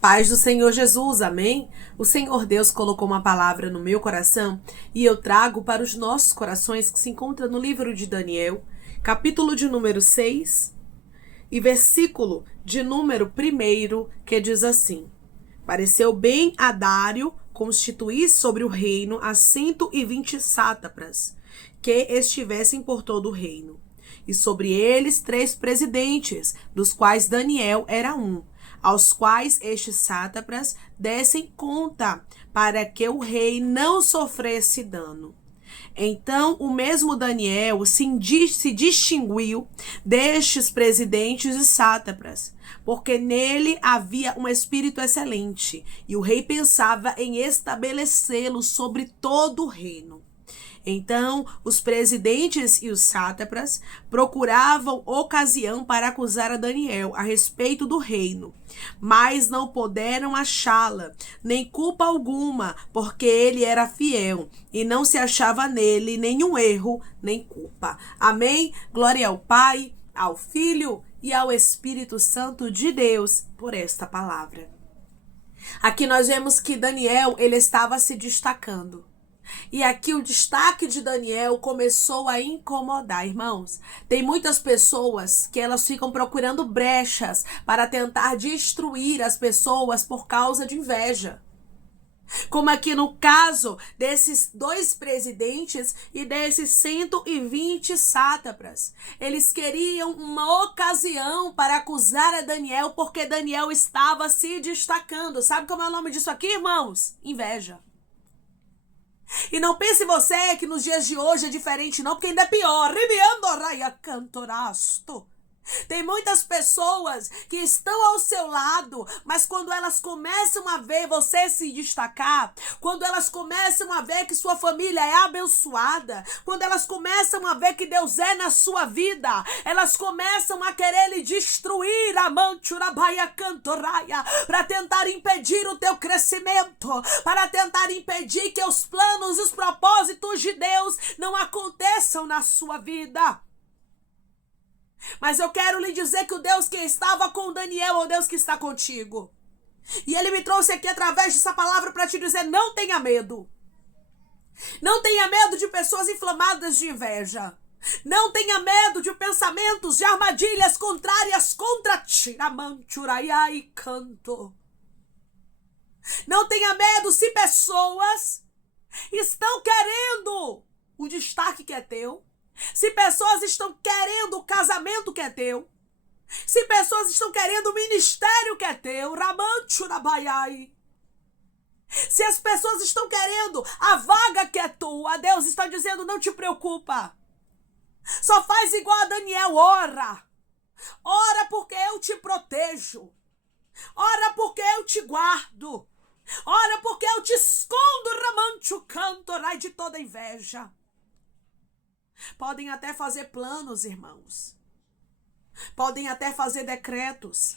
Paz do Senhor Jesus, amém? O Senhor Deus colocou uma palavra no meu coração e eu trago para os nossos corações que se encontra no livro de Daniel, capítulo de número 6 e versículo de número 1, que diz assim: Pareceu bem a Dário constituir sobre o reino a 120 sátrapas, que estivessem por todo o reino, e sobre eles 3 presidentes, dos quais Daniel era um, aos quais estes sátrapas dessem conta, para que o rei não sofresse dano. Então, o mesmo Daniel se distinguiu destes presidentes e sátrapas, porque nele havia um espírito excelente, e o rei pensava em estabelecê-lo sobre todo o reino. Então, os presidentes e os sátrapas procuravam ocasião para acusar a Daniel a respeito do reino, mas não puderam achá-la, nem culpa alguma, porque ele era fiel e não se achava nele nenhum erro nem culpa. Amém? Glória ao Pai, ao Filho e ao Espírito Santo de Deus por esta palavra. Aqui nós vemos que Daniel, ele estava se destacando. E aqui o destaque de Daniel começou a incomodar, irmãos. Tem muitas pessoas que elas ficam procurando brechas para tentar destruir as pessoas por causa de inveja. Como aqui no caso desses 2 presidentes e desses 120 sátrapas. Eles queriam uma ocasião para acusar a Daniel porque Daniel estava se destacando. Sabe como é o nome disso aqui, irmãos? Inveja. E não pense você que nos dias de hoje é diferente, não, porque ainda é pior. Tem muitas pessoas que estão ao seu lado, mas quando elas começam a ver você se destacar, quando elas começam a ver que sua família é abençoada, quando elas começam a ver que Deus é na sua vida, elas começam a querer lhe destruir a para tentar impedir o teu crescimento, para tentar impedir que os planos e os propósitos de Deus não aconteçam na sua vida. Mas eu quero lhe dizer que o Deus que estava com Daniel é o Deus que está contigo. E ele me trouxe aqui através dessa palavra para te dizer: não tenha medo. Não tenha medo de pessoas inflamadas de inveja. Não tenha medo de pensamentos, de armadilhas contrárias contra ti. Não tenha medo se pessoas estão querendo o destaque que é teu. Se pessoas estão querendo o casamento que é teu, se pessoas estão querendo o ministério que é teu, se as pessoas estão querendo a vaga que é tua, Deus está dizendo: não te preocupa. Só faz igual a Daniel, ora. Ora porque eu te protejo. Ora porque eu te guardo. Ora porque eu te escondo, de toda inveja. Podem até fazer planos, irmãos. Podem até fazer decretos.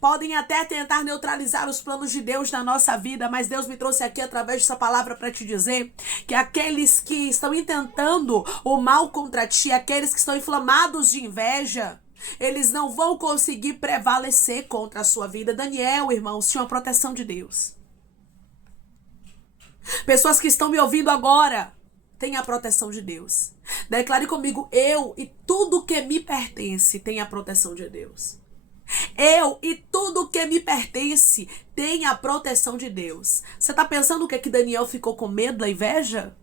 Podem até tentar neutralizar os planos de Deus na nossa vida, mas Deus me trouxe aqui através dessa palavra para te dizer que aqueles que estão intentando o mal contra ti, aqueles que estão inflamados de inveja, eles não vão conseguir prevalecer contra a sua vida. Daniel, irmãos, tinha uma proteção de Deus. Pessoas que estão me ouvindo agora, tem a proteção de Deus. Declare comigo: eu e tudo que me pertence tem a proteção de Deus. Eu e tudo que me pertence tem a proteção de Deus. Você está pensando que Daniel ficou com medo da inveja?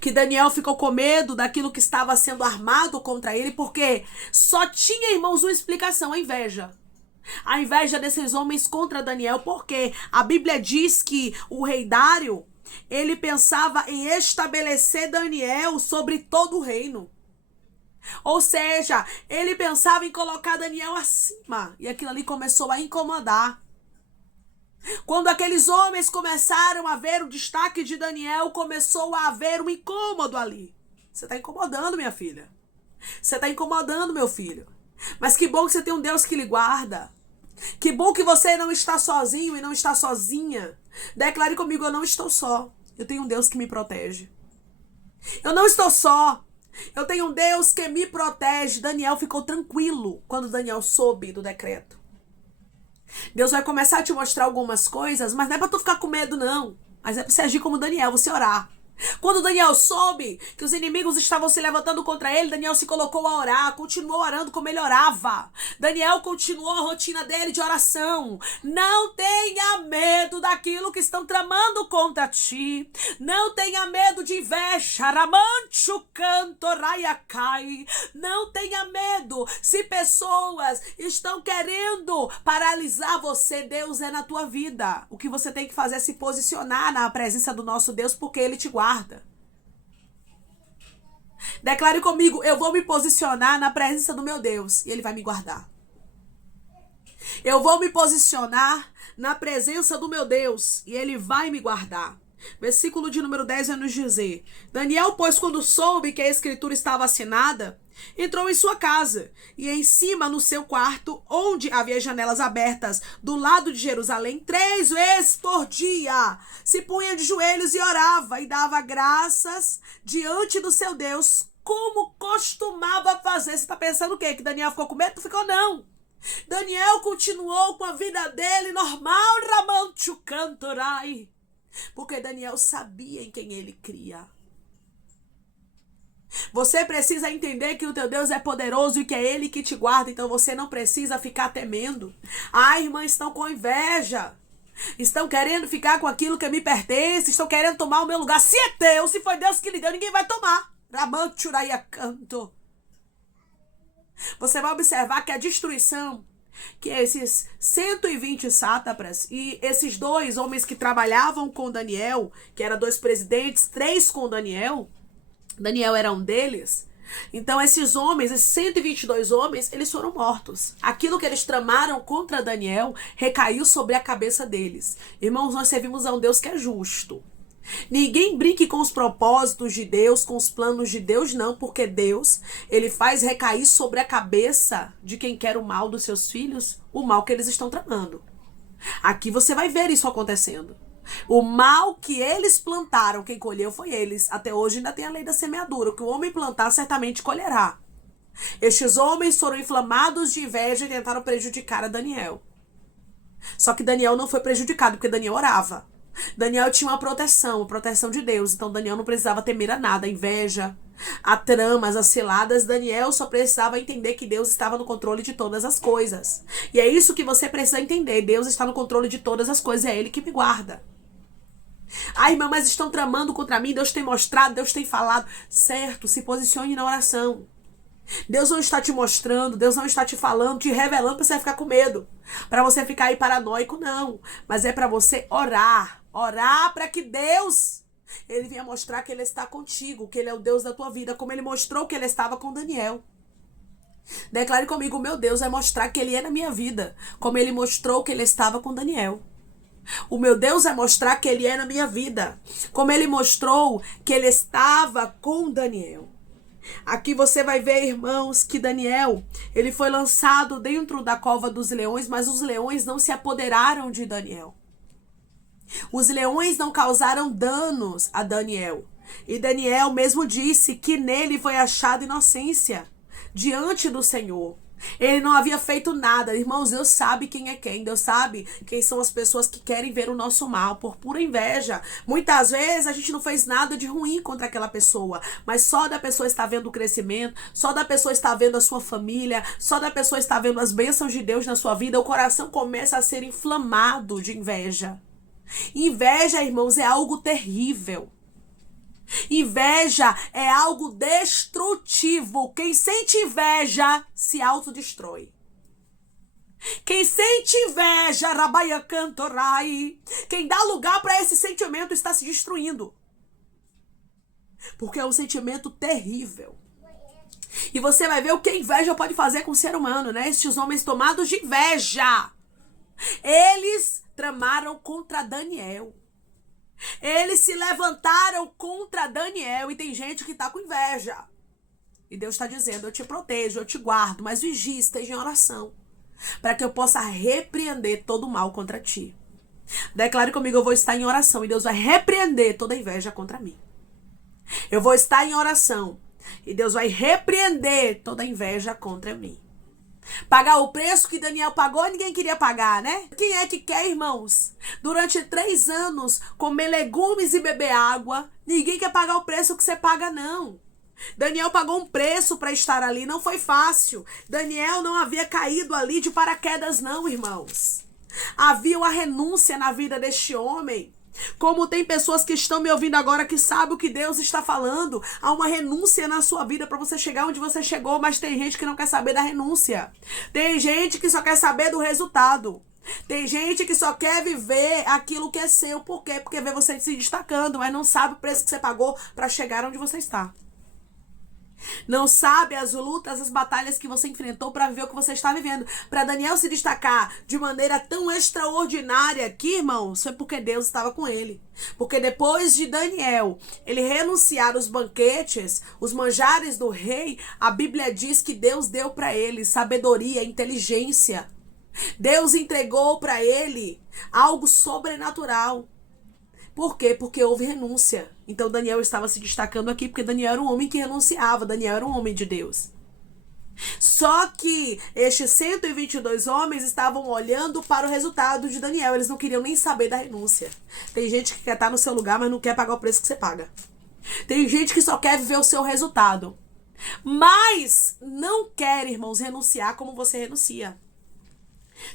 Que Daniel ficou com medo daquilo que estava sendo armado contra ele? Porque só tinha, irmãos, uma explicação: a inveja. A inveja desses homens contra Daniel, porque a Bíblia diz que o rei Dário, ele pensava em estabelecer Daniel sobre todo o reino. Ou seja, ele pensava em colocar Daniel acima. E aquilo ali começou a incomodar. Quando aqueles homens começaram a ver o destaque de Daniel, começou a haver um incômodo ali. Você está incomodando, minha filha. Você está incomodando, meu filho. Mas que bom que você tem um Deus que lhe guarda. Que bom que você não está sozinho e não está sozinha. Declare comigo: eu não estou só. Eu tenho um Deus que me protege. Eu não estou só. Eu tenho um Deus que me protege. Daniel ficou tranquilo quando Daniel soube do decreto. Deus vai começar a te mostrar algumas coisas, mas não é pra tu ficar com medo, não. Mas é pra você agir como Daniel, você orar. Quando Daniel soube que os inimigos estavam se levantando contra ele, Daniel se colocou a orar, continuou orando como ele orava. Daniel continuou a rotina dele de oração. Não tenha medo daquilo que estão tramando contra ti. Não tenha medo de inveja. Ramancho canto raiacai. Não tenha medo se pessoas estão querendo paralisar você. Deus é na tua vida. O que você tem que fazer é se posicionar na presença do nosso Deus, porque Ele te guarda. Declare comigo: eu vou me posicionar na presença do meu Deus e Ele vai me guardar. Eu vou me posicionar na presença do meu Deus e Ele vai me guardar. Versículo de número 10 vai nos dizer: Daniel, pois, quando soube que a escritura estava assinada, entrou em sua casa, e em cima no seu quarto, onde havia janelas abertas, do lado de Jerusalém, 3 vezes por dia, se punha de joelhos e orava, e dava graças diante do seu Deus, como costumava fazer. Você está pensando o quê? Que Daniel ficou com medo? Não ficou, não. Daniel continuou com a vida dele normal, Ramancho Cantorai, porque Daniel sabia em quem ele cria. Você precisa entender que o teu Deus é poderoso e que é Ele que te guarda, então você não precisa ficar temendo. Ai, irmãs, estão com inveja. Estão querendo ficar com aquilo que me pertence, estão querendo tomar o meu lugar. Se é teu, se foi Deus que lhe deu, ninguém vai tomar. Ramanchuraia canto. Você vai observar que a destruição que esses 120 sátrapas e esses 2 homens que trabalhavam com Daniel, que eram 2 presidentes, 3 com Daniel era um deles. Então esses homens, esses 122 homens, eles foram mortos. Aquilo que eles tramaram contra Daniel recaiu sobre a cabeça deles. Irmãos, nós servimos a um Deus que é justo. Ninguém brinque com os propósitos de Deus, com os planos de Deus, não, porque Deus, Ele faz recair sobre a cabeça de quem quer o mal dos seus filhos, o mal que eles estão tramando. Aqui você vai ver isso acontecendo. O mal que eles plantaram, quem colheu foi eles. Até hoje ainda tem a lei da semeadura. O que o homem plantar, certamente colherá. Estes homens foram inflamados de inveja e tentaram prejudicar a Daniel. Só que Daniel não foi prejudicado, porque Daniel orava. Daniel tinha uma proteção de Deus. Então Daniel não precisava temer a nada, a inveja, a tramas, as ciladas. Daniel só precisava entender que Deus estava no controle de todas as coisas. E é isso que você precisa entender. Deus está no controle de todas as coisas. É Ele que me guarda. Ai, irmã, mas estão tramando contra mim. Deus tem mostrado, Deus tem falado. Certo, se posicione na oração. Deus não está te mostrando, Deus não está te falando, te revelando para você ficar com medo, para você ficar aí paranoico, não. Mas é para você orar. Orar para que Deus, Ele venha mostrar que Ele está contigo, que Ele é o Deus da tua vida, como Ele mostrou que Ele estava com Daniel. Declare comigo: meu Deus vai mostrar que Ele é na minha vida, como Ele mostrou que Ele estava com Daniel. O meu Deus vai mostrar que Ele é na minha vida, como Ele mostrou que Ele estava com Daniel. Aqui você vai ver, irmãos, que Daniel, ele foi lançado dentro da cova dos leões, mas os leões não se apoderaram de Daniel. Os leões não causaram danos a Daniel. E Daniel mesmo disse que nele foi achada inocência diante do Senhor. Ele não havia feito nada. Irmãos, Deus sabe quem é quem. Deus sabe quem são as pessoas que querem ver o nosso mal por pura inveja. Muitas vezes a gente não fez nada de ruim contra aquela pessoa, mas só da pessoa estar vendo o crescimento, só da pessoa estar vendo a sua família, só da pessoa estar vendo as bênçãos de Deus na sua vida, o coração começa a ser inflamado de inveja. Inveja, irmãos, é algo terrível. Inveja é algo destrutivo. Quem sente inveja se autodestrói. Quem sente inveja, Rabaia Cantorai, quem dá lugar para esse sentimento está se destruindo. Porque é um sentimento terrível. E você vai ver o que a inveja pode fazer com o ser humano, né? Estes homens tomados de inveja, eles tramaram contra Daniel. Eles se levantaram contra Daniel. E tem gente que está com inveja. E Deus está dizendo: eu te protejo, eu te guardo, mas vigie, esteja em oração, para que eu possa repreender todo o mal contra ti. Declare comigo: eu vou estar em oração e Deus vai repreender toda inveja contra mim. Eu vou estar em oração e Deus vai repreender toda inveja contra mim. Pagar o preço que Daniel pagou, ninguém queria pagar, né? Quem é que quer, irmãos? Durante 3 anos, comer legumes e beber água, ninguém quer pagar o preço que você paga, não. Daniel pagou um preço para estar ali, não foi fácil. Daniel não havia caído ali de paraquedas, não, irmãos. Havia uma renúncia na vida deste homem. Como tem pessoas que estão me ouvindo agora que sabem o que Deus está falando. Há uma renúncia na sua vida para você chegar onde você chegou, mas tem gente que não quer saber da renúncia. Tem gente que só quer saber do resultado. Tem gente que só quer viver aquilo que é seu. Por quê? Porque vê você se destacando, mas não sabe o preço que você pagou para chegar onde você está. Não sabe as lutas, as batalhas que você enfrentou para viver o que você está vivendo. Para Daniel se destacar de maneira tão extraordinária aqui, irmãos, foi porque Deus estava com ele. Porque depois de Daniel, ele renunciar os banquetes, os manjares do rei, a Bíblia diz que Deus deu para ele sabedoria, inteligência. Deus entregou para ele algo sobrenatural. Por quê? Porque houve renúncia. Então Daniel estava se destacando aqui porque Daniel era um homem que renunciava. Daniel era um homem de Deus. Só que estes 122 homens estavam olhando para o resultado de Daniel. Eles não queriam nem saber da renúncia. Tem gente que quer estar no seu lugar, mas não quer pagar o preço que você paga. Tem gente que só quer viver o seu resultado. Mas não quer, irmãos, renunciar como você renuncia.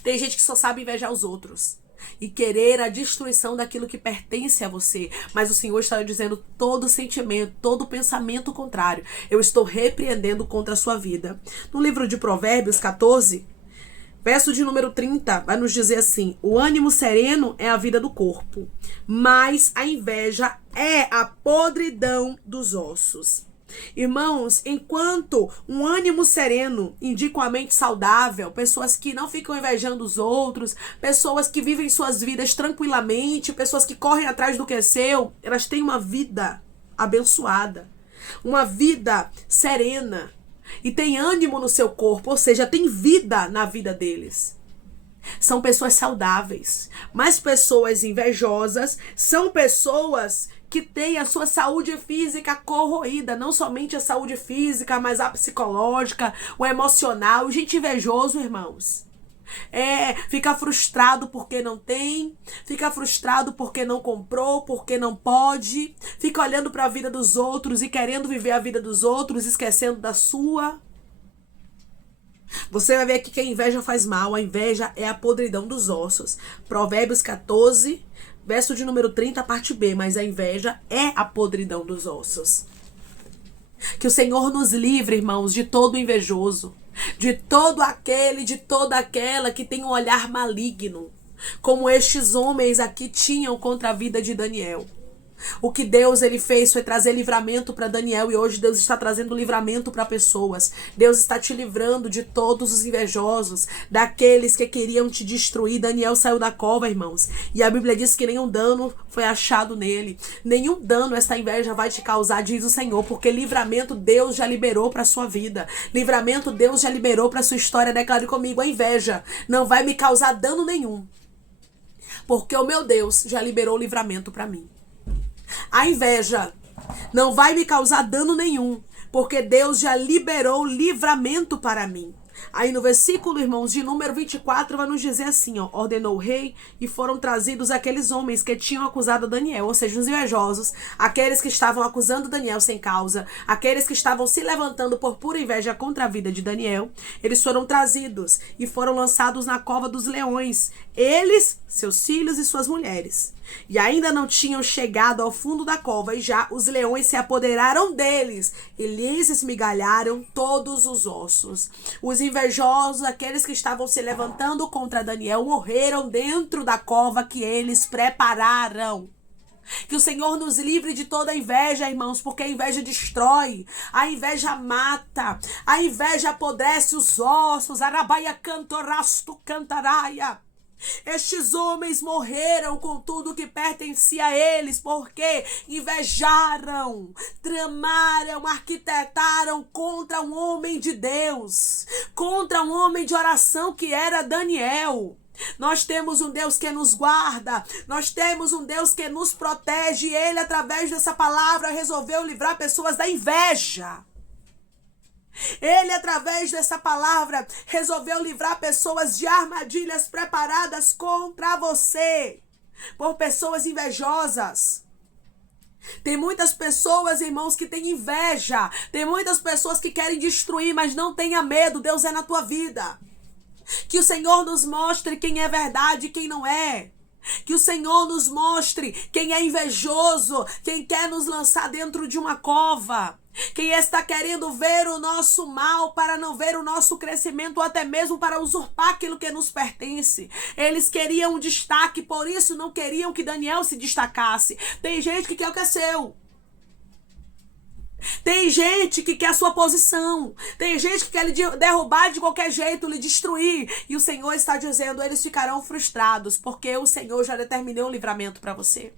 Tem gente que só sabe invejar os outros e querer a destruição daquilo que pertence a você. Mas o Senhor está dizendo todo sentimento, todo pensamento contrário, eu estou repreendendo contra a sua vida. No livro de Provérbios 14, verso de número 30, vai nos dizer assim: o ânimo sereno é a vida do corpo, mas a inveja é a podridão dos ossos. Irmãos, enquanto um ânimo sereno indica uma mente saudável, pessoas que não ficam invejando os outros, pessoas que vivem suas vidas tranquilamente, pessoas que correm atrás do que é seu, elas têm uma vida abençoada, uma vida serena e tem ânimo no seu corpo, ou seja, tem vida na vida deles. São pessoas saudáveis, mas pessoas invejosas são pessoas que têm a sua saúde física corroída, não somente a saúde física, mas a psicológica, o emocional. Gente invejoso, irmãos, fica frustrado porque não tem, fica frustrado porque não comprou, porque não pode, fica olhando para a vida dos outros e querendo viver a vida dos outros, esquecendo da sua. Você vai ver aqui que a inveja faz mal. A inveja é a podridão dos ossos. Provérbios 14, verso de número 30, parte B. Mas a inveja é a podridão dos ossos. Que o Senhor nos livre, irmãos, de todo invejoso, de todo aquele, de toda aquela que tem um olhar maligno, como estes homens aqui tinham contra a vida de Daniel. O que Deus ele fez foi trazer livramento para Daniel, e hoje Deus está trazendo livramento para pessoas. Deus está te livrando de todos os invejosos, daqueles que queriam te destruir. Daniel saiu da cova, irmãos, e a Bíblia diz que nenhum dano foi achado nele. Nenhum dano esta inveja vai te causar, diz o Senhor, porque livramento Deus já liberou para sua vida. Livramento Deus já liberou para sua história. Declare comigo: a inveja não vai me causar dano nenhum, porque o meu Deus já liberou livramento para mim. A inveja não vai me causar dano nenhum, porque Deus já liberou livramento para mim. Aí no versículo, irmãos, de número 24, vai nos dizer assim, ó: ordenou o rei e foram trazidos aqueles homens que tinham acusado Daniel, ou seja, os invejosos, aqueles que estavam acusando Daniel sem causa, aqueles que estavam se levantando por pura inveja contra a vida de Daniel. Eles foram trazidos e foram lançados na cova dos leões, eles, seus filhos e suas mulheres. E ainda não tinham chegado ao fundo da cova, e já os leões se apoderaram deles e lhes esmigalharam todos os ossos. Os invejosos, aqueles que estavam se levantando contra Daniel, morreram dentro da cova que eles prepararam. Que o Senhor nos livre de toda inveja, irmãos, porque a inveja destrói, a inveja mata, a inveja apodrece os ossos. Arabaia cantorasto cantaraia. Estes homens morreram com tudo que pertencia a eles, porque invejaram, tramaram, arquitetaram contra um homem de Deus, contra um homem de oração que era Daniel. Nós temos um Deus que nos guarda, nós temos um Deus que nos protege, e Ele, através dessa palavra, resolveu livrar pessoas da inveja. Ele, através dessa palavra, resolveu livrar pessoas de armadilhas preparadas contra você, por pessoas invejosas. Tem muitas pessoas, irmãos, que têm inveja. Tem muitas pessoas que querem destruir, mas não tenha medo. Deus é na tua vida. Que o Senhor nos mostre quem é verdade e quem não é. Que o Senhor nos mostre quem é invejoso, quem quer nos lançar dentro de uma cova. Quem está querendo ver o nosso mal para não ver o nosso crescimento, ou até mesmo para usurpar aquilo que nos pertence. Eles queriam um destaque, por isso não queriam que Daniel se destacasse. Tem gente que quer o que é seu. Tem gente que quer a sua posição. Tem gente que quer lhe derrubar de qualquer jeito, lhe destruir. E o Senhor está dizendo, eles ficarão frustrados, porque o Senhor já determinou o livramento para você.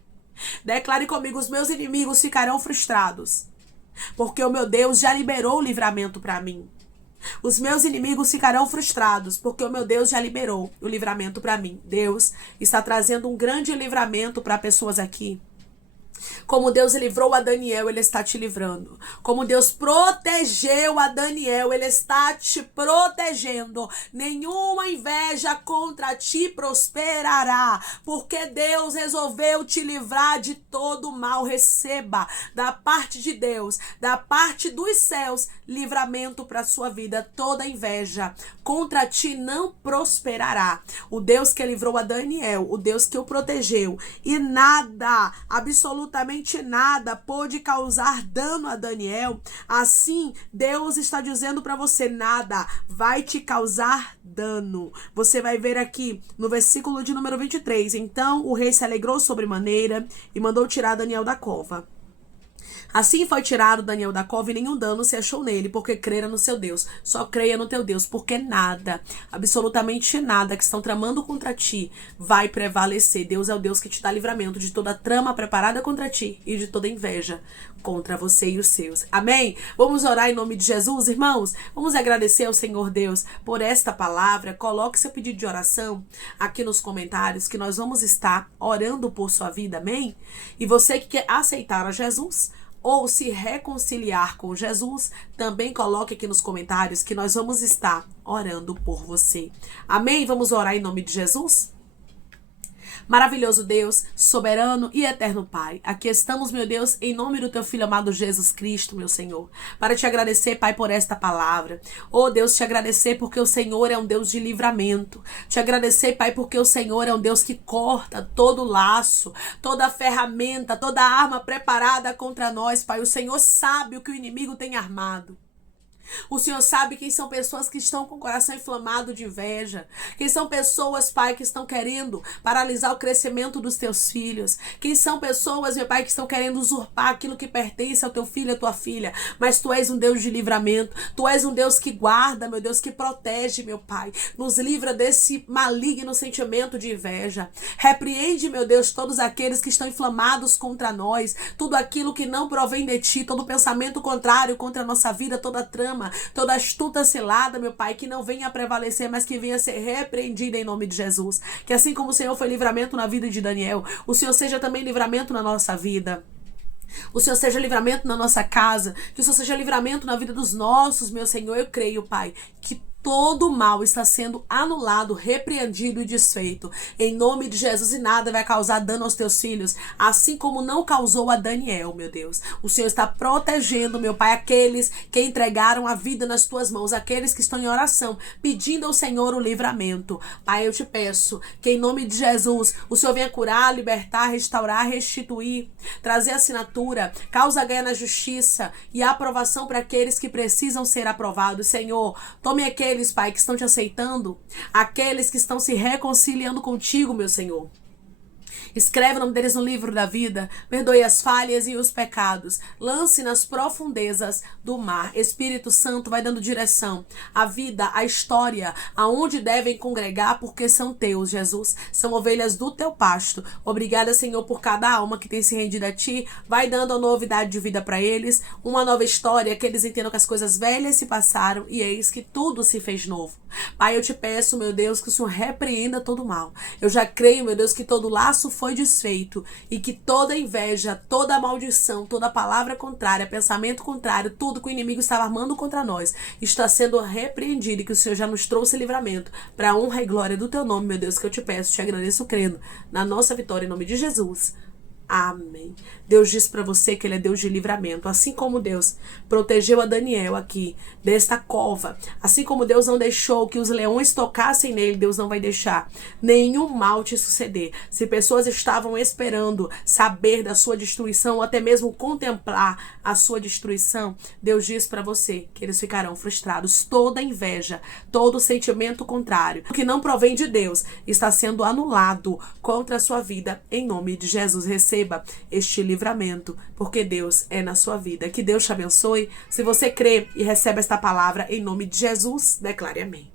Declare comigo, os meus inimigos ficarão frustrados, porque o meu Deus já liberou o livramento para mim. Os meus inimigos ficarão frustrados, porque o meu Deus já liberou o livramento para mim. Deus está trazendo um grande livramento para pessoas aqui. Como Deus livrou a Daniel, Ele está te livrando. Como Deus protegeu a Daniel, Ele está te protegendo. Nenhuma inveja contra ti prosperará, porque Deus resolveu te livrar de todo mal. Receba da parte de Deus, da parte dos céus, livramento para a sua vida. Toda inveja contra ti não prosperará. O Deus que livrou a Daniel, o Deus que o protegeu, e nada, absolutamente nada pôde causar dano a Daniel. Assim, Deus está dizendo para você, nada vai te causar dano. Você vai ver aqui no versículo de número 23. Então o rei se alegrou sobremaneira e mandou tirar Daniel da cova. Assim foi tirado Daniel da cova e nenhum dano se achou nele, porque crera no seu Deus. Só creia no teu Deus, porque nada, absolutamente nada que estão tramando contra ti vai prevalecer. Deus é o Deus que te dá livramento de toda trama preparada contra ti e de toda inveja contra você e os seus. Amém? Vamos orar em nome de Jesus, irmãos? Vamos agradecer ao Senhor Deus por esta palavra. Coloque seu pedido de oração aqui nos comentários, que nós vamos estar orando por sua vida, amém? E você que quer aceitar a Jesus ou se reconciliar com Jesus, também coloque aqui nos comentários que nós vamos estar orando por você. Amém? Vamos orar em nome de Jesus? Maravilhoso Deus, soberano e eterno Pai, aqui estamos, meu Deus, em nome do teu Filho amado Jesus Cristo, meu Senhor, para te agradecer, Pai, por esta palavra. Oh Deus, te agradecer porque o Senhor é um Deus de livramento. Te agradecer, Pai, porque o Senhor é um Deus que corta todo laço, toda ferramenta, toda arma preparada contra nós, Pai. O Senhor sabe o que o inimigo tem armado. O Senhor sabe quem são pessoas que estão com o coração inflamado de inveja. Quem são pessoas, Pai, que estão querendo paralisar o crescimento dos teus filhos. Quem são pessoas, meu Pai, que estão querendo usurpar aquilo que pertence ao teu filho e à tua filha. Mas Tu és um Deus de livramento. Tu és um Deus que guarda, meu Deus, que protege, meu Pai. Nos livra desse maligno sentimento de inveja. Repreende, meu Deus, todos aqueles que estão inflamados contra nós. Tudo aquilo que não provém de Ti. Todo pensamento contrário contra a nossa vida, toda trama, toda astuta cilada, meu Pai, que não venha a prevalecer, mas que venha a ser repreendida em nome de Jesus. Que assim como o Senhor foi livramento na vida de Daniel, o Senhor seja também livramento na nossa vida. O Senhor seja livramento na nossa casa. Que o Senhor seja livramento na vida dos nossos, meu Senhor. Eu creio, Pai, que todo mal está sendo anulado, repreendido e desfeito. Em nome de Jesus, e nada vai causar dano aos teus filhos, assim como não causou a Daniel, meu Deus. O Senhor está protegendo, meu Pai, aqueles que entregaram a vida nas tuas mãos, aqueles que estão em oração, pedindo ao Senhor o livramento. Pai, eu te peço que em nome de Jesus, o Senhor venha curar, libertar, restaurar, restituir, trazer assinatura, causa ganha na justiça e a aprovação para aqueles que precisam ser aprovados. Senhor, tome aqueles, Pai, que estão te aceitando, aqueles que estão se reconciliando contigo, meu Senhor. Escreve o nome deles no livro da vida, perdoe as falhas e os pecados, lance nas profundezas do mar. Espírito Santo vai dando direção à vida, à história, aonde devem congregar, porque são teus, Jesus, são ovelhas do teu pasto. Obrigada, Senhor, por cada alma que tem se rendido a ti. Vai dando a novidade de vida para eles, uma nova história, que eles entendam que as coisas velhas se passaram e eis que tudo se fez novo. Pai, eu te peço, meu Deus, que o Senhor repreenda todo o mal. Eu já creio, meu Deus, que todo laço laço foi desfeito e que toda inveja, toda maldição, toda palavra contrária, pensamento contrário, tudo que o inimigo estava armando contra nós está sendo repreendido e que o Senhor já nos trouxe livramento para a honra e glória do teu nome, meu Deus, que eu te peço, te agradeço crendo na nossa vitória em nome de Jesus. Amém. Deus diz para você que ele é Deus de livramento. Assim como Deus protegeu a Daniel aqui desta cova, assim como Deus não deixou que os leões tocassem nele, Deus não vai deixar nenhum mal te suceder. Se pessoas estavam esperando saber da sua destruição ou até mesmo contemplar a sua destruição, Deus diz para você que eles ficarão frustrados. Toda inveja, todo sentimento contrário, que não provém de Deus, está sendo anulado contra a sua vida em nome de Jesus. Receba este livramento, porque Deus é na sua vida. Que Deus te abençoe. Se você crê e recebe esta palavra em nome de Jesus, declare amém.